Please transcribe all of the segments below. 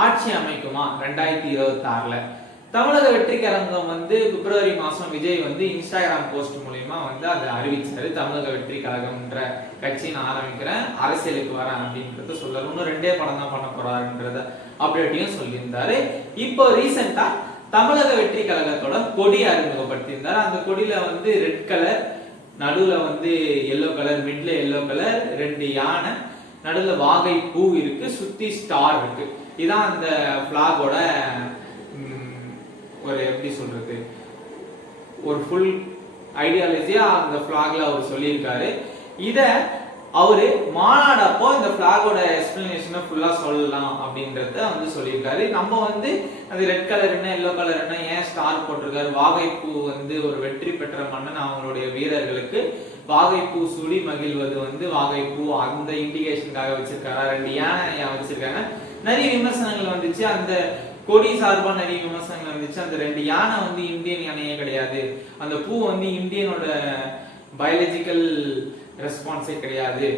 ஆட்சி அமைக்குமா? ரெண்டாயிரத்தி இருபத்தி ஆறுல தமிழக வெற்றிக்கரங்கம் வந்து பிப்ரவரி மாசம் விஜய் வந்து இன்ஸ்டாகிராம் போஸ்ட் மூலயமா வந்து அதை அறிவிச்சாரு. தமிழக வெற்றி கழகம்ன்ற கட்சி நான் ஆரம்பிக்கிறேன். அரசியலுக்கு வரேன் அப்படின்றத சொல்றாரு. இன்னும் ரெண்டே படம் தான் பண்ண போறாருன்றத அப்டேட்டையும் சொல்லியிருந்தாரு. இப்போ ரீசெண்டா தமிழக வெற்றி கழகத்தோட கொடி அறிமுகப்படுத்தியிருந்தாரு. அந்த கொடியில வந்து ரெட் கலர் நடுவுல வந்து எல்லோ கலர் மிட்ல எல்லோ கலர் ரெண்டு யானை நடுவுல வாகை பூ இருக்கு சுத்தி ஸ்டார் இருக்கு. இதான் அந்த ஃப்ளாகோட ஒரு எப்படி சொல்றது? ஒரு ஃபுல் ஐடியாலஜியா அந்த ஃப்ளாக்ல அவர் சொல்லியிருக்காரு. இத அவரு மாநாடப்போ இந்த ஃப்ளாகோட எக்ஸ்பிளனேஷனை ஃபுல்லா சொல்லலாம் அப்படின்றத வந்து சொல்லியிருக்காரு. நம்ம வந்து அது ரெட் கலர் என்ன எல்லோ கலர் என்ன ஏன் ஸ்டார் போட்டிருக்காரு? வாகைப்பூ வந்து ஒரு வெற்றி பெற்ற மன்னன் அவங்களுடைய வீரர்களுக்கு வாகைப்பூ சுடி மகிழ்வது வந்து வாகைப்பூ அந்த இண்டிகேஷனுக்காக வச்சிருக்காரா? ரெண்டு யானை வச்சிருக்காங்க? நிறைய விமர்சனங்கள் வந்துச்சு. அந்த கொடி சார்பா நிறைய விமர்சனங்கள் வந்துச்சு. அந்த ரெண்டு யானை வந்து இந்தியன் யானையே கிடையாது. அந்த பூ வந்து இந்தியனோட பயாலஜிக்கல் ரெஸ்பான்ஸே கிடையாது.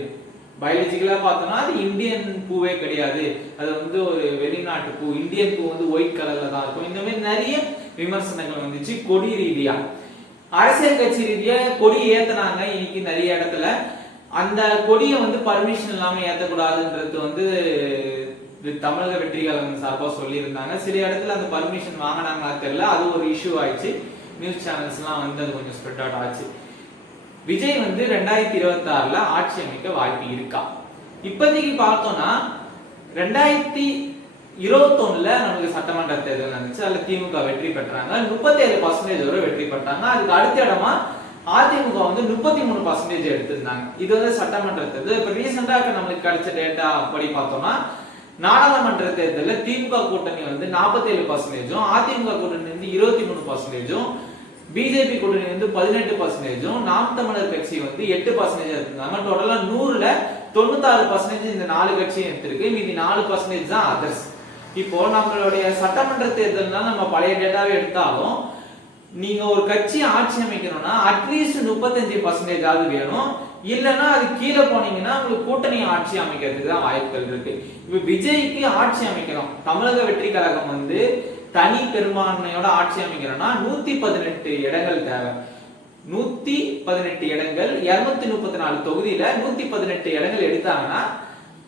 பயாலஜிக்கலா பார்த்தோம்னா அது இந்தியன் பூவே கிடையாது. அது வந்து ஒரு வெளிநாட்டு பூ. இந்தியன் பூ வந்து ஒயிட் கலர்ல தான் இருக்கும். இந்த மாதிரி நிறைய விமர்சனங்கள் வந்துச்சு கொடி ரீதியா. அரசியல் கட்சி ரீதியா கொடி ஏத்துனாங்க. இன்னைக்கு நிறைய இடத்துல அந்த கொடியை வந்து பர்மிஷன் இல்லாம ஏத்தக்கூடாதுன்றது வந்து இது தமிழக வெற்றி சார்பாக சொல்லியிருந்தாங்க. சில இடத்துல அந்த பர்மிஷன் வாங்கினாங்களா தெரியல. அது ஒரு இஷ்யூ ஆயிடுச்சு. நியூஸ் சேனல்ஸ்லாம் வந்து அது கொஞ்சம் ஸ்ப்ரெட் அவுட் ஆச்சு. விஜய் வந்து ரெண்டாயிரத்தி இருபத்தி ஆறுல ஆட்சி அமைக்க வாய்ப்பு இருக்கா? இப்போதைக்கு பார்த்தோம்னா ரெண்டாயிரத்தி இருபத்தொன்னுல நமக்கு சட்டமன்ற தேர்தல் நடந்துச்சு. அதுல திமுக வெற்றி பெற்றாங்க. முப்பத்தேழு பர்சன்டேஜ் வரை வெற்றி பெற்றாங்க. அதுக்கு அடுத்த இடமா அதிமுக வந்து முப்பத்தி மூணு பர்சன்டேஜ் எடுத்திருந்தாங்க. இது வந்து சட்டமன்ற தேர்தல். இப்ப ரீசெண்டா நம்மளுக்கு கிடைச்ச டேட்டா படி பார்த்தோம்னா நாடாளுமன்ற தேர்தலில் திமுக கூட்டணி வந்து நாற்பத்தி ஏழு பர்சன்டேஜும் அதிமுக கூட்டணி வந்து இருபத்தி மூணு பர்சன்டேஜும் பிஜேபி கூட்டணி வந்து பதினெட்டு பர்சன்டேஜும் நாம் தமிழர் கட்சி வந்து எட்டு பர்சன்டேஜ் எடுத்திருந்தாங்க டோட்டலா நூறுல தொண்ணூத்தாறு பர்சன்டேஜ் இந்த நாலு கட்சியும் எடுத்திருக்கு. மீதி நாலு பர்சன்டேஜ் தான் அதர்ஸ் இப்போ நம்மளுடைய சட்டமன்ற தேர்தல்னா நம்ம பழைய டேட்டாவே எடுத்தாலும் நீங்க ஒரு கட்சி ஆட்சி அமைக்கணும்னா அட்லீஸ்ட் முப்பத்தஞ்சு பர்சன்டேஜ் ஆகுது வேணும். இல்லைன்னா அது கீழே போனீங்கன்னா உங்களுக்கு கூட்டணி ஆட்சி அமைக்கிறதுக்கு தான் வாய்ப்புகள் இருக்கு. இப்ப விஜய்க்கு ஆட்சி அமைக்கணும். தமிழக வெற்றி கழகம் வந்து தனி பெரும்பான்மையோட ஆட்சி அமைக்கணும்னா நூத்தி பதினெட்டு இடங்கள் தேவை. நூத்தி பதினெட்டு இடங்கள் இருநூத்தி முப்பத்தி நாலு தொகுதியில நூத்தி பதினெட்டு இடங்கள் எடுத்தாங்கன்னா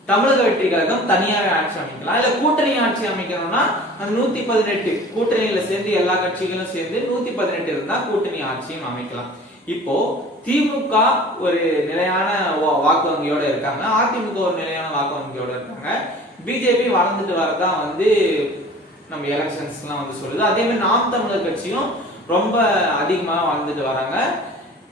தமிழக வெற்றி கழகம் தனியாவே ஆட்சி அமைக்கலாம். இல்ல கூட்டணி ஆட்சி அமைக்கணும்னா அந்த நூத்தி பதினெட்டு கூட்டணியில சேர்ந்து எல்லா கட்சிகளும் சேர்ந்து நூத்தி பதினெட்டு இருந்தா கூட்டணி ஆட்சியும் அமைக்கலாம். இப்போ திமுக ஒரு நிலையான வா- வாக்கு வங்கியோட இருக்காங்க. அதிமுக ஒரு நிலையான வாக்கு வங்கியோட இருக்காங்க. பிஜேபி வளர்ந்துட்டு வரதான் வந்து நம்ம எலெக்ஷன்ஸ்லாம் வந்து சொல்லுது. அதே மாதிரி நாம் தமிழர் கட்சியும் ரொம்ப அதிகமாக வளர்ந்துட்டு வராங்க.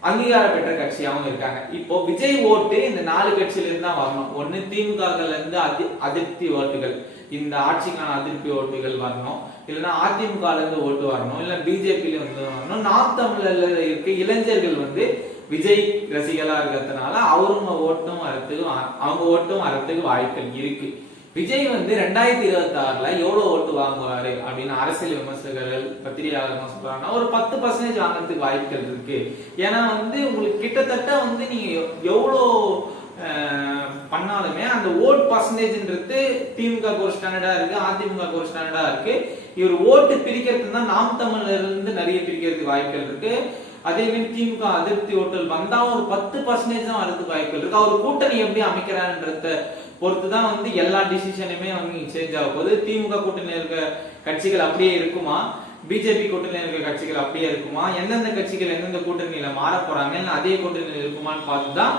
அங்கீகாரம் பெற்ற கட்சியாகவும் இருக்காங்க. இப்போ விஜய் ஓட்டு இந்த நாலு கட்சியிலிருந்து தான் வரணும். ஒன்று திமுகல இருந்து அதி அதிருப்தி ஓட்டுகள். இந்த ஆட்சிக்கான அதிருப்தி ஓட்டுகள் வரணும். இல்லைன்னா அதிமுகல இருந்து ஓட்டு வரணும். இல்ல பிஜேபியில வந்து வரணும். நாம் தமிழர்ல இருக்க இளைஞர்கள் வந்து விஜய் ரசிகலா இருக்கிறதுனால அவருங்க ஓட்டும் வரத்துக்கு அவங்க ஓட்டும் வரத்துக்கு வாய்ப்புகள் இருக்கு. விஜய் வந்து ரெண்டாயிரத்தி இருபத்தி ஆறுல எவ்வளவு ஓட்டு வாங்குவாரு அப்படின்னு அரசியல் விமர்சகர்கள் பத்திரிகையாளர்கள் சொல்றாங்கன்னா ஒரு பத்து பர்சன்டேஜ் வாங்குறதுக்கு வாய்ப்புகள் இருக்கு. ஏன்னா வந்து உங்களுக்கு கிட்டத்தட்ட வந்து நீங்க எவ்வளோ பண்ணாலுமே அந்த ஓட் பர்சன்டேஜ்ன்றது திமுக ஒரு ஸ்டாண்டர்டா இருக்கு அதிமுக ஒரு ஸ்டாண்டர்டா இருக்கு. இவர் ஓட்டு பிரிக்கிறது தான் நாம் தமிழ்ல இருந்து நிறைய பிரிக்கிறதுக்கு வாய்ப்புகள் இருக்கு. அதே மாதிரி திமுக அதிருப்தி ஓட்டல் வந்தா ஒரு பத்து பர்சன்டேஜ் தான் வரதுக்கு வாய்ப்பு இருக்கு. அவர் கூட்டணி எப்படி அமைக்கிறான்றத பொறுத்து தான் வந்து எல்லா டிசிஷனுமே அவங்க சேஞ்ச் ஆக போகுது. திமுக கூட்டணியில் இருக்க கட்சிகள் அப்படியே இருக்குமா? பிஜேபி கூட்டணியில் இருக்க கட்சிகள் அப்படியே இருக்குமா? எந்தெந்த கட்சிகள் எந்தெந்த கூட்டணியில மாற போறாங்க? அதே கூட்டணியில் இருக்குமான்னு பார்த்து தான்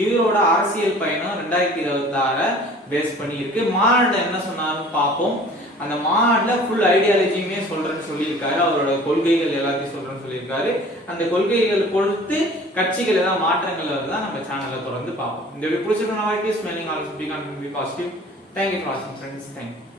இவரோட அரசியல் பயணம் ரெண்டாயிரத்தி இருபத்தி ஆறை பேஸ் பண்ணி இருக்கு மாநாடு என்ன சொன்னாலும் பார்ப்போம். அந்த மாநாட்டில் ஃபுல் ஐடியாலஜியுமே சொல்றேன்னு சொல்லியிருக்காரு. அவரோட கொள்கைகள் எல்லாத்தையும் சொல்றேன்னு சொல்லியிருக்காரு. அந்த கொள்கைகள் பொறுத்து கட்சிகள் ஏதாவது மாற்றங்கள் வருதா நம்ம சேனல்ல தொடர்ந்து பார்ப்போம். இந்த video பிடிச்சிருக்கணும் smelling also be calm be positive thank you for வாட்சிங் ஃப்ரெண்ட்ஸ் தேங்க்யூ